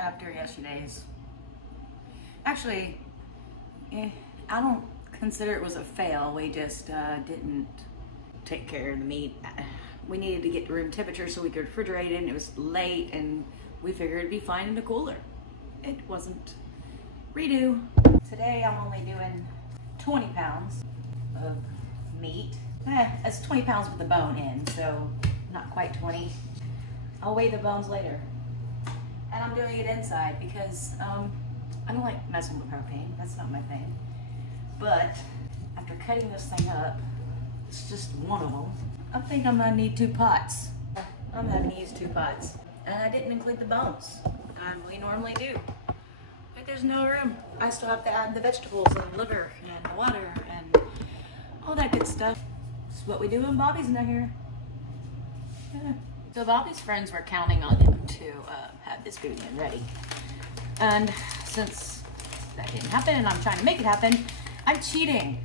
after yesterday's. Actually, I don't consider it was a fail. We just didn't take care of the meat. We needed to get to room temperature so we could refrigerate it, and it was late, and we figured it'd be fine in the cooler. It wasn't. Redo. Today I'm only doing 20 pounds of meat. That's 20 pounds with the bone in, so not quite 20. I'll weigh the bones later. And I'm doing it inside because I don't like messing with propane. That's not my thing. But after cutting this thing up, it's just one of them. I think I'm gonna need 2 pots. I'm having to use 2 pots. And I didn't include the bones. We normally do. But there's no room. I still have to add the vegetables and liver and the water and all that good stuff. This is what we do when Bobby's not here. Yeah. So Bobby's friends were counting on him to have this Boudin ready. And since that didn't happen and I'm trying to make it happen, I'm cheating.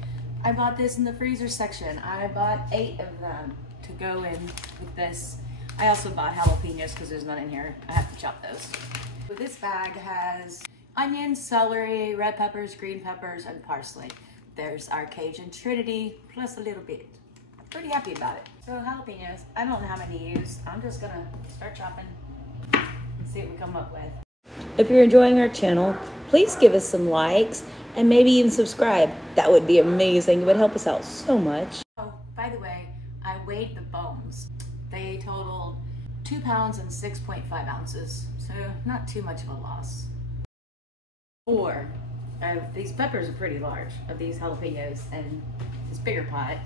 I bought this in the freezer section. I bought 8 of them to go in with this. I also bought jalapeños because there's none in here. I have to chop those. But this bag has onions, celery, red peppers, green peppers, and parsley. There's our Cajun trinity, plus a little bit. I'm pretty happy about it. So jalapeños, I don't know how many to use. I'm just gonna start chopping and see what we come up with. If you're enjoying our channel, please give us some likes and maybe even subscribe. That would be amazing. It would help us out so much. Oh, by the way, I weighed the bones. They totaled 2 pounds and 6.5 ounces, so not too much of a loss. 4. These peppers are pretty large, of these jalapeños, and this bigger pot,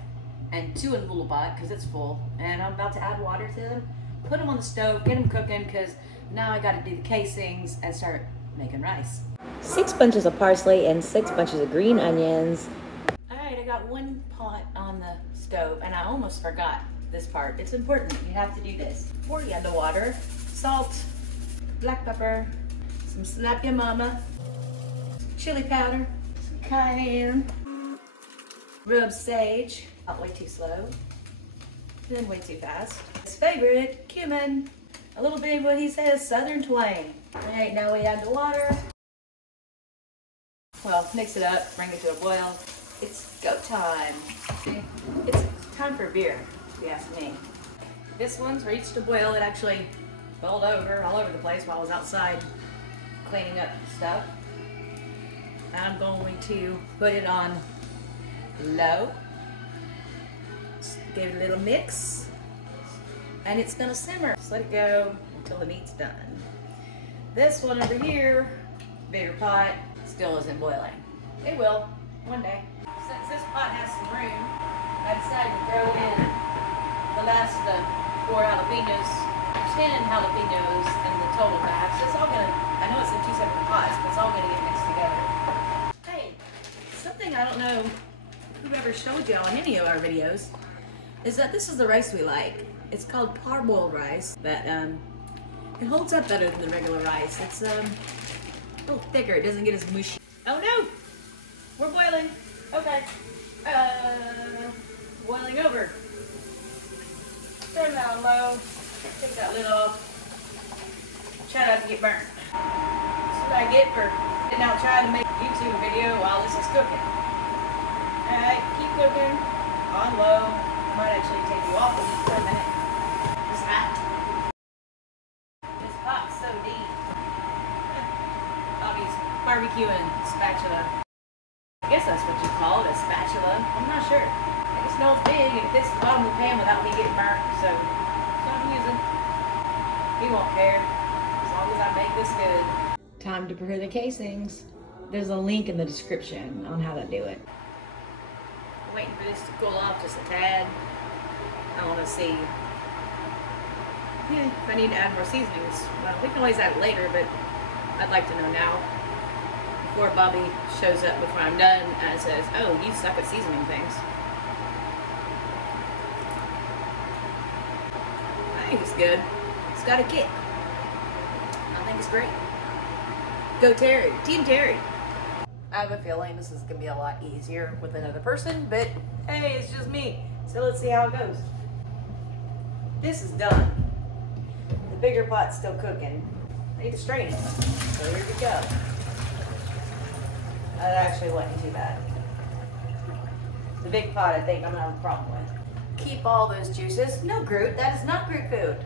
and 2 in the little pot because it's full. And I'm about to add water to them, put them on the stove, get them cooking, because now I got to do the casings and start making rice. 6 bunches of parsley and 6 bunches of green onions. All right, I got 1 pot on the stove, and I almost forgot this part. It's important. You have to do this. Before you add the water, salt, black pepper, some slap your mama, chili powder, some cayenne, rub sage, not way too slow, then way too fast. His favorite, cumin, a little bit of what he says, southern twang. All right, now we add the water. Well, mix it up, bring it to a boil. It's go time. It's time for beer, if you ask me. This one's reached a boil. It actually boiled over all over the place while I was outside cleaning up stuff. I'm going to put it on low. Give it a little mix. And it's gonna simmer. Just let it go until the meat's done. This one over here, bigger pot, still isn't boiling. It will, one day. Since this pot has some room, I decided to throw in the last of the 4 jalapeños, 10 jalapeños in the total batch. It's all gonna, I know it's in 2 separate pots, but it's all gonna get mixed together. Hey, something I don't know who ever showed you on any of our videos is that this is the rice we like. It's called parboiled rice, but it holds up better than the regular rice. It's a little thicker, it doesn't get as mushy. Oh no, we're boiling. Okay, boiling over. Turn that on low, take that lid off. Try not to get burnt. That's what I get for getting out trying to make a YouTube video while this is cooking. Alright, keep cooking on low. I might actually take you off the heat for a minute. It's hot. This pot's so deep. Bobby's barbecuing spatula. I guess that's what you call it, a spatula. I'm not sure. I just know it's big and it fits the bottom of the pan without me getting burnt, so that's what I'm using. He won't care, as long as I make this good. Time to prepare the casings. There's a link in the description on how to do it. I'm waiting for this to cool off just a tad. I want to see if I need to add more seasonings. Well, we can always add it later, but I'd like to know now. Before Bobby shows up before I'm done and says, oh, you suck at seasoning things. I think it's good. It's got a kick. I think it's great. Go Terry. Team Terry. I have a feeling this is going to be a lot easier with another person, but hey, it's just me. So let's see how it goes. This is done. The bigger pot's still cooking. I need to strain it. So here we go. That actually wasn't too bad. The big pot, I think I'm gonna have a problem with. Keep all those juices. No, Groot, that is not Groot food.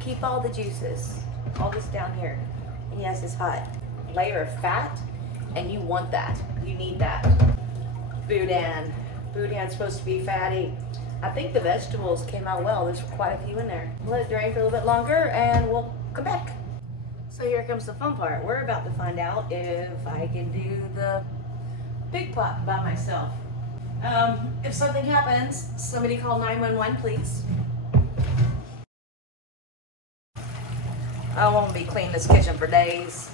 Keep all the juices. All this down here. And yes, it's hot. Layer of fat, and you want that. You need that. Boudin. Boudin's supposed to be fatty. I think the vegetables came out well. There's quite a few in there. Let it drain for a little bit longer and we'll come back. So here comes the fun part. We're about to find out if I can do the big pot by myself. If something happens, somebody call 911, please. I won't be cleaning this kitchen for days.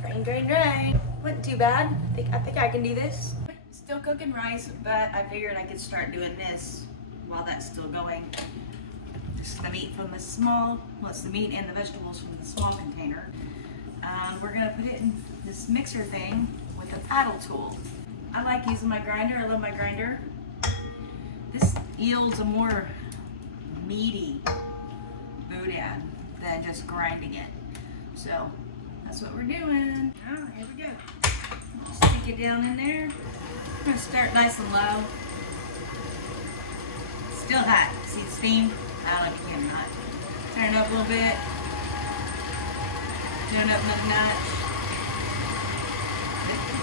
Drain, drain, drain. Wasn't too bad. I think I can do this. Still cooking rice, but I figured I could start doing this while that's still going. This is the meat from the small, well, it's the meat and the vegetables from the small container. We're gonna put it in this mixer thing with a paddle tool. I like using my grinder, I love my grinder. This yields a more meaty boudin than just grinding it. So that's what we're doing. Oh, here we go. Stick it down in there. I'm gonna start nice and low. Still hot. See the steam? I don't know if you can or not. Turn it up a little bit. Turn it up another notch.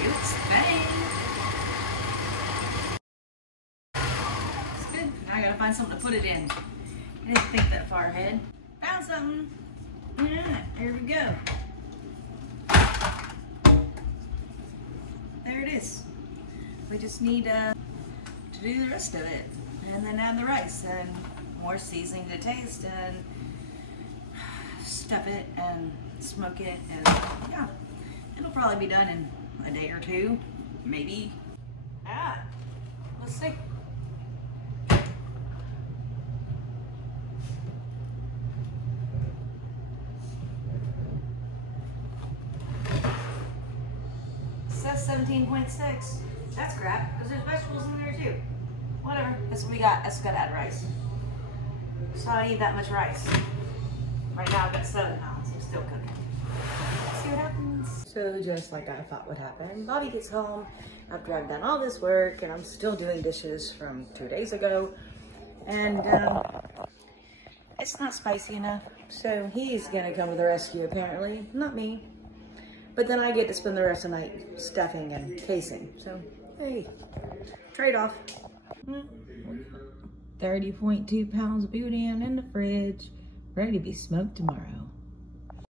It's bang. It's good. Now I gotta find something to put it in. I didn't think that far ahead. Found something. Alright, here we go. There it is. We just need to do the rest of it. And then add the rice and more seasoning to taste and stuff it and smoke it. And yeah, it'll probably be done in a day or two, maybe. Let's see. Says 17.6. That's crap, because there's vegetables in there too. Whatever, that's what we got. That's got to add rice. So I don't need that much rice. Right now I've got 7 pounds. I'm still cooking. Let's see what happens. So just like I thought would happen, Bobby gets home after I've done all this work and I'm still doing dishes from 2 days ago. And it's not spicy enough. So he's gonna come to the rescue apparently, not me. But then I get to spend the rest of the night stuffing and casing. So, hey, trade-off. 30.2 pounds of boudin in the fridge, ready to be smoked tomorrow.